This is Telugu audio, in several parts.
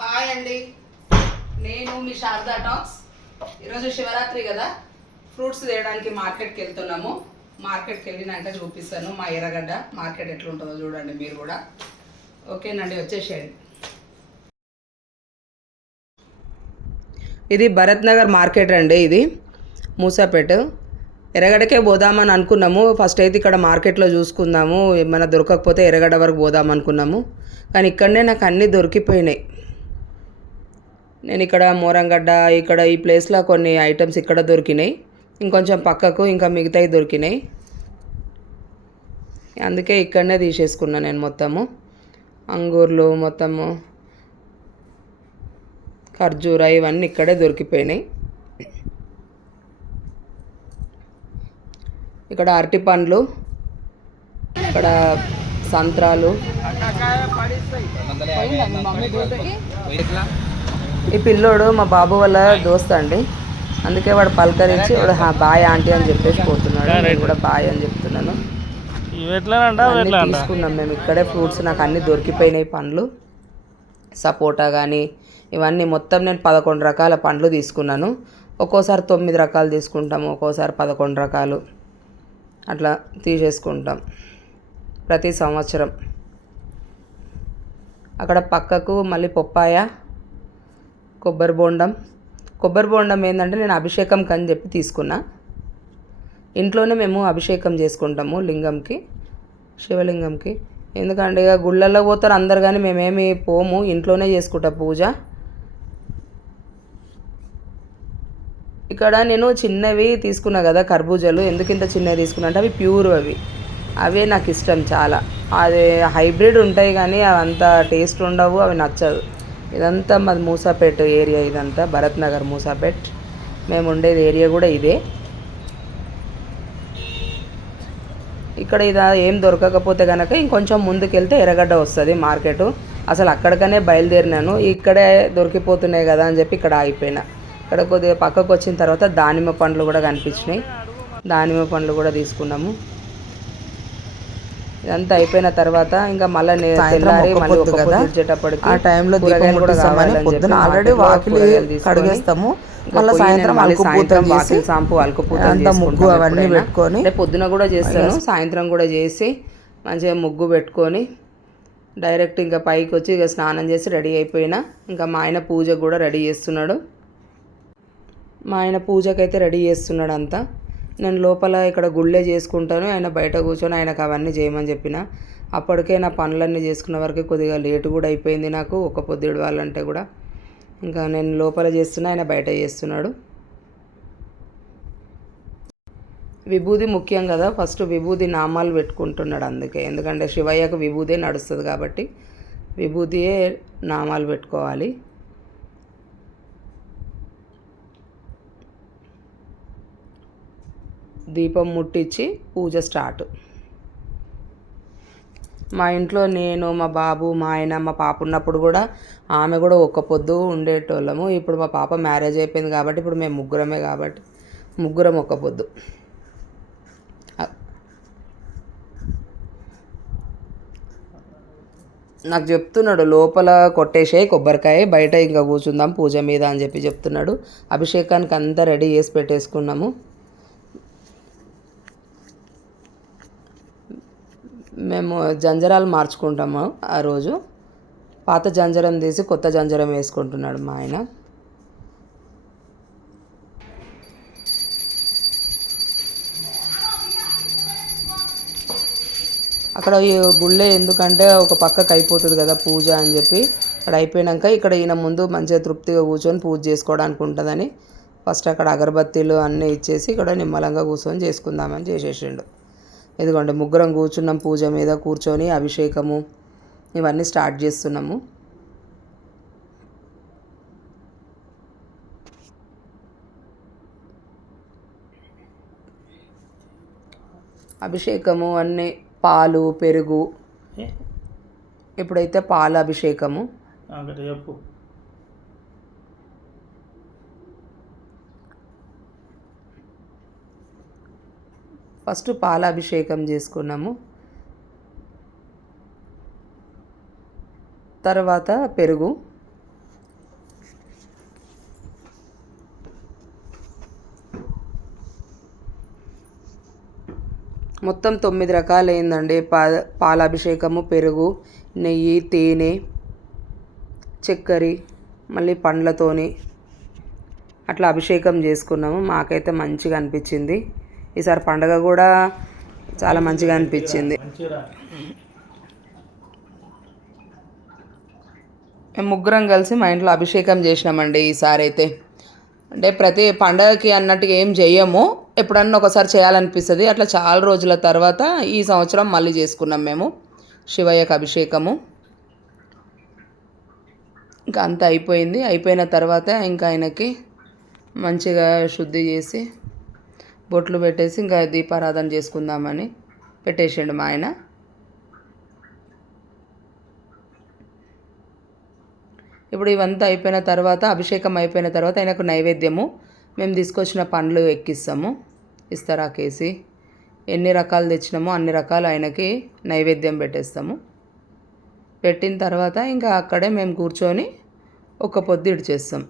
హాయ్ అండి. నేను మీ శారదా టాక్స్. ఈరోజు శివరాత్రి కదా. ఫ్రూట్స్ తేయడానికి మార్కెట్కి వెళ్తున్నాము. మార్కెట్కి వెళ్ళినాక చూపిస్తాను మా ఎర్రగడ్డ. మార్కెట్ ఎట్లుంటుందో చూడండి మీరు కూడా. ఓకేనండి వచ్చేసేయండి. ఇది భరత్ నగర్ మార్కెట్ అండి ఇది. మూసాపేట. ఎర్రగడ్డకే పోదామని అనుకున్నాము. ఫస్ట్ అయితే ఇక్కడ మార్కెట్లో చూసుకుందాము. ఏమైనా దొరకకపోతే ఎర్రగడ్డ వరకు పోదాం అనుకున్నాము కానీ ఇక్కడనే నాకు అన్నీ దొరికిపోయినాయి. నేను ఇక్కడ మోరంగడ్డ ఇక్కడ ఈ ప్లేస్లో కొన్ని ఐటమ్స్ ఇక్కడ దొరికినాయి. ఇంకొంచెం పక్కకు ఇంకా మిగతాయి దొరికినాయి. అందుకే ఇక్కడనే తీసేసుకున్నా నేను మొత్తము. అంగూర్లు మొత్తము ఖర్జూర ఇవన్నీ ఇక్కడే దొరికిపోయినాయి. ఇక్కడ అరటి పండ్లు ఇక్కడ సంత్రాలు. ఈ పిల్లోడు మా బాబు వాళ్ళ దోస్త్ అండి. అందుకే వాడు పలకరించి వాడు "హా, బాయ్ ఆంటీ అని చెప్పేసి పోతున్నాడు. నేను కూడా బాయ్ అని చెప్తున్నాను. తీసుకున్నాం. మేము ఇక్కడే ఫ్రూట్స్ నాకు అన్నీ దొరికిపోయినాయి పండ్లు. సపోటా కానీ ఇవన్నీ మొత్తం నేను పదకొండు రకాల పండ్లు తీసుకున్నాను. ఒక్కోసారి తొమ్మిది రకాలు తీసుకుంటాము ఒక్కోసారి పదకొండు రకాలు అట్లా తీసేసుకుంటాం ప్రతి సంవత్సరం. అక్కడ పక్కకు మళ్ళీ పొప్పాయ కొబ్బరి బోండం. కొబ్బరి బోండం ఏంటంటే నేను అభిషేకం కని చెప్పి తీసుకున్నా. ఇంట్లోనే మేము అభిషేకం చేసుకుంటాము లింగంకి శివలింగంకి. ఎందుకంటే ఇక గుళ్ళల్లో పోతారు అందరు కానీ మేమేమి పోము ఇంట్లోనే చేసుకుంటాం పూజ. ఇక్కడ నేను చిన్నవి తీసుకున్నా కదా కర్బూజాలు. ఎందుకు ఇంత చిన్నవి తీసుకున్నా అంటే అవి ప్యూర్ అవి. అవే నాకు ఇష్టం చాలా. అది హైబ్రిడ్ ఉంటాయి కానీ అవి అంత టేస్ట్ ఉండవు అవి నచ్చదు ఇదంతా మాది మూసాపేట్ ఏరియా ఇదంతా భరత్ నగర్ మూసాపేట్. మేము ఉండేది ఏరియా కూడా ఇదే. ఇక్కడ ఇది ఏం దొరకకపోతే కనుక ఇంకొంచెం ముందుకెళ్తే ఎర్రగడ్డ వస్తుంది మార్కెట్. అసలు అక్కడికనే బయలుదేరినాను. ఇక్కడే దొరికిపోతున్నాయి కదా అని చెప్పి ఇక్కడ ఆగిపోయినా. ఇక్కడ కొద్దిగా పక్కకు వచ్చిన తర్వాత దానిమ్మ పండ్లు కూడా కనిపించినాయి. దానిమ్మ పండ్లు కూడా తీసుకున్నాము. ఇదంతా అయిపోయిన తర్వాత ఇంకా మళ్ళీ తెల్లారి మళ్ళీ వచ్చేటప్పటికి ఆ టైంలో కూరగాయలు కూడా కావాలని పొద్దున ఆల్రెడీ వాకిలి కడిగేస్తాము. మళ్ళీ సాయంత్రం సాయంత్రం వాకిలి చేసి షాంపూ అలుకు పూతలు అంతా ముగ్గు అవన్నీ. పెట్టుకొని పొద్దున కూడా చేస్తాను సాయంత్రం కూడా చేసి మంచిగా ముగ్గు పెట్టుకొని డైరెక్ట్ ఇంకా పైకి వచ్చి ఇక స్నానం చేసి రెడీ అయిపోయినా. ఇంకా మా ఆయన పూజ కూడా రెడీ చేస్తున్నాడు. మా ఆయన పూజకైతే రెడీ చేస్తున్నాడు అంతా నేను లోపల ఇక్కడ గుళ్ళే చేసుకుంటాను ఆయన బయట కూర్చొని ఆయనకు అవన్నీ చేయమని చెప్పిన. అప్పటికే నా పనులన్నీ చేసుకున్న వరకు కొద్దిగా లేటు కూడా అయిపోయింది నాకు ఒక పొద్దుడు వాళ్ళంటే కూడా. ఇంకా నేను లోపల చేస్తున్నా ఆయన బయట చేస్తున్నాడు. విభూది ముఖ్యం కదా ఫస్ట్ విభూది నామాలు పెట్టుకుంటున్నాడు అందుకే. ఎందుకంటే శివయ్యకు విభూదే నడుస్తుంది కాబట్టి విభూదియే నామాలు పెట్టుకోవాలి. దీపం ముట్టించి పూజ స్టార్ట్. మా ఇంట్లో నేను మా బాబు మా ఆయన మా పాప ఉన్నప్పుడు కూడా ఆమె కూడా ఒక్క పొద్దు ఉండేటోళ్ళము. ఇప్పుడు మా పాప మ్యారేజ్ అయిపోయింది కాబట్టి ఇప్పుడు మేము ముగ్గురమే కాబట్టి ముగ్గురం ఒక్క పొద్దు. నాకు చెప్తున్నాడు లోపల కొట్టేసే కొబ్బరికాయ బయట ఇంకా కూర్చుందాం పూజ మీద అని చెప్పి చెప్తున్నాడు. అభిషేకానికి అంతా రెడీ చేసి పెట్టేసుకున్నాము. మేము జంజరాలు మార్చుకుంటాము ఆ రోజు. పాత జంజరం తీసి కొత్త జంజరం వేసుకుంటున్నాడు మా ఆయన. అక్కడ ఈ గుళ్ళే ఎందుకంటే ఒక పక్కకు అయిపోతుంది కదా పూజ అని చెప్పి. అక్కడ అయిపోయాక ఇక్కడ ఈయన ముందు మంచిగా తృప్తిగా కూర్చొని పూజ చేసుకోవడానికి ఉంటుందని. ఫస్ట్ అక్కడ అగరబత్తీలు అన్నీ ఇచ్చేసి ఇక్కడ నిమ్మలంగా కూర్చొని చేసుకుందామని చేసేసిండు. ఇదిగోండి ముగ్గురం కూర్చున్నాం పూజ మీద కూర్చొని అభిషేకము. ఇవన్నీ స్టార్ట్ చేస్తున్నాము. అభిషేకము అన్నీ పాలు పెరుగు. ఇప్పుడైతే పాల అభిషేకము. ఫస్ట్ పాలాభిషేకం చేసుకున్నాము. తర్వాత పెరుగు. మొత్తం తొమ్మిది రకాలు ఏందండి పా పాలాభిషేకము పెరుగు నెయ్యి తేనె చక్కెర మళ్ళీ పండ్లతోని అట్లా అభిషేకం చేసుకున్నాము. మాకైతే మంచిగా అనిపించింది. ఈసారి పండగ కూడా చాలా మంచిగా అనిపించింది. మేము ముగ్గురం కలిసి మా ఇంట్లో అభిషేకం చేసినామండి ఈసారి అయితే. అంటే ప్రతి పండగకి అన్నట్టుగా ఏం చెయ్యము. ఎప్పుడన్నా ఒకసారి చేయాలనిపిస్తుంది. అట్లా చాలా రోజుల తర్వాత ఈ సంవత్సరం మళ్ళీ చేసుకున్నాం మేము శివయ్యకు అభిషేకము. ఇంకా అంత అయిపోయింది. అయిపోయిన తర్వాత ఇంకా ఆయనకి మంచిగా శుద్ధి చేసి బొట్లు పెట్టేసి ఇంకా దీపారాధన చేసుకుందామని పెట్టేసిండు మా ఆయన. ఇప్పుడు ఇవంతా అయిపోయిన తర్వాత అభిషేకం అయిపోయిన తర్వాత ఆయనకు నైవేద్యము. మేము తీసుకొచ్చిన పండ్లు ఎక్కిస్తాము. ఇస్తరాకేసి ఎన్ని రకాలు తెచ్చినామో అన్ని రకాలు ఆయనకి నైవేద్యం పెట్టేస్తాము. పెట్టిన తర్వాత ఇంకా అక్కడే మేము కూర్చొని ఒక పొద్దు ఇడిచేస్తాం.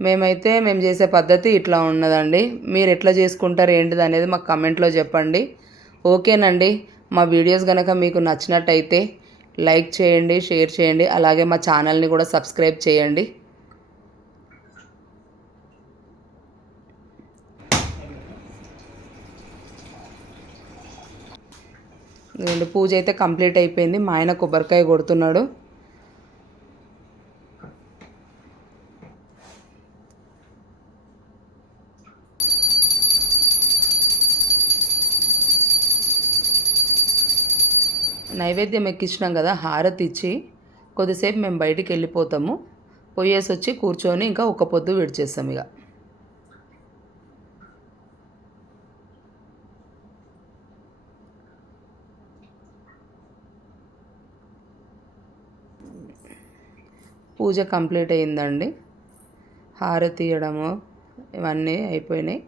మేమైతే మేము చేసే పద్ధతి ఇట్లా ఉన్నదండి. మీరు ఎట్లా చేసుకుంటారు ఏంటిది అనేది మాకు కమెంట్లో చెప్పండి. ఓకేనండి. మా వీడియోస్ కనుక మీకు నచ్చినట్టయితే లైక్ చేయండి షేర్ చేయండి. అలాగే మా ఛానల్ని కూడా సబ్స్క్రైబ్ చేయండి. పూజ అయితే కంప్లీట్ అయిపోయింది. మా ఆయన కొబ్బరికాయ కొడుతున్నాడు. నైవేద్యం ఎక్కించినాం కదా హారతి ఇచ్చి కొద్దిసేపు మేము బయటికి వెళ్ళిపోతాము పోయేసి వచ్చి కూర్చొని ఇంకా ఒక పొద్దు విడిచేస్తాం ఇక పూజ కంప్లీట్ అయిందండి హారతి ఇవ్వడము ఇవన్నీ అయిపోయినాయి